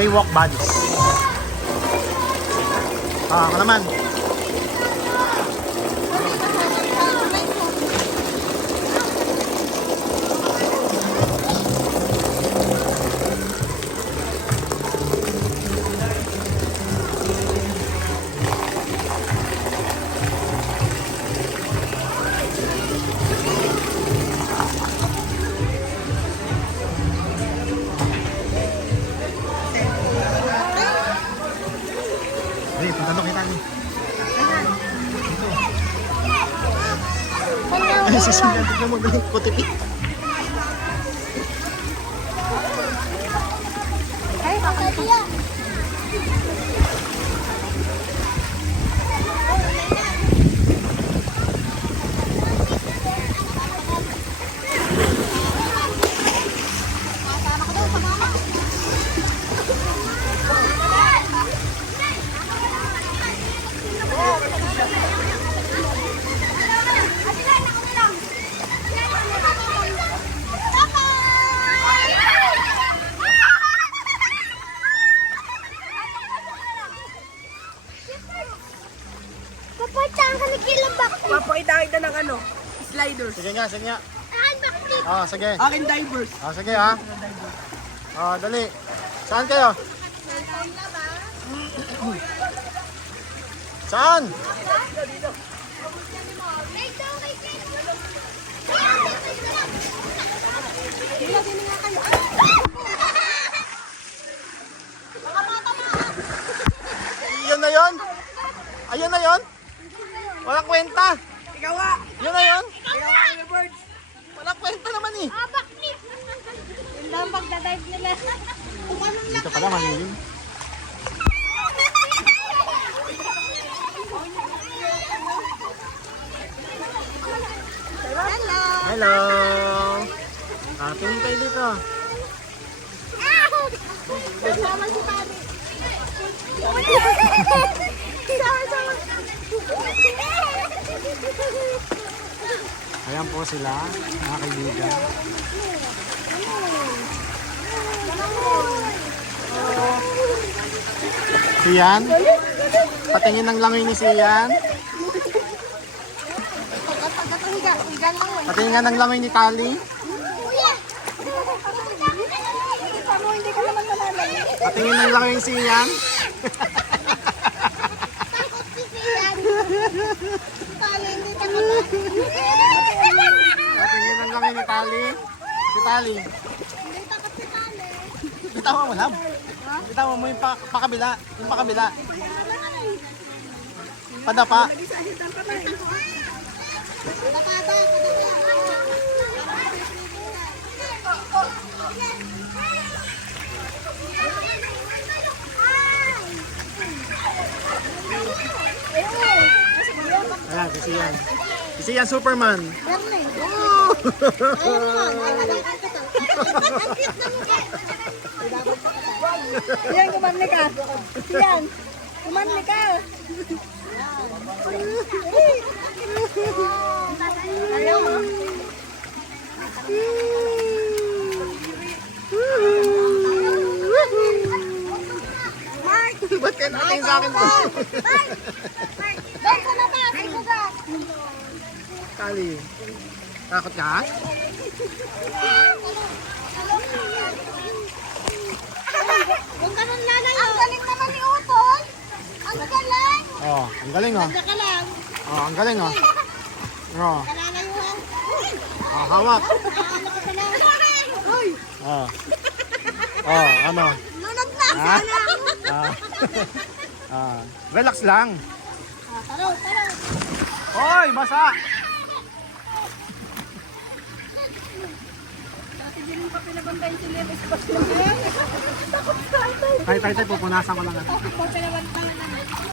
Jaywalk Buddies. Ako naman. Hey, punta doon kita niyo. Ay, sisilan tignan mo. Kutipit. Ay, bakit? Papatang ka nagilang bakit? Papaitahid na ng ano, sliders. Sige nga, sige nga. Saan bakit? Sige. Akin divers. Sige ha. Dali. Saan kayo? Saan? Yun na yun? Ayun na yun? Walang kwenta. Ikaw nga. Yun na yun? Ikaw nga, Kuya Birds. Walang kwenta naman eh. Bakit? Yung lang pagdadive nila. Kung anong Dito pala manilim. Hello! Hello! Tingin kayo dito. Kasama si Tani. Sama-sama. Ayan po sila, mga kaibigan. Siyan? Patingin ng langoy ni Siyan. Patingin nga ng langoy ni Tali. Kuya! Hindi ka naman mananay. Patingin ng langoy ni Siyan. Takot si Sian. Tali, hindi ka naman. Patingin ng langoy ni Tali. Si Tali. Hindi takot si Tali. Bitawan mo, lab. Bitawan mo yung pakabila. Yung pakabila. Padapa. Padapa. Ayan, si Siyan. Si Siyan Superman. Yan, kumamli ka. Yan, kumamli ka. Ayaw mo. Ba't kayo nakatingin sa akin po? Doon sa labas, ito ka. Tali. Takot ka? Huwag ka nang lalayo. Ang galing naman ni Utol. Ang galing. Ang galing oh. Ganda ka lang. Ang galing oh. Kalayuhan. Hawak. Ano ka sa lang? Uy. Ano? Lunod na. Ha? Relax lang. Taraw. Hoy, basa! Hindi mo pa pinabantayin si Levis. Tayo, pupunasan ko lang. Takot mo pinabantayin.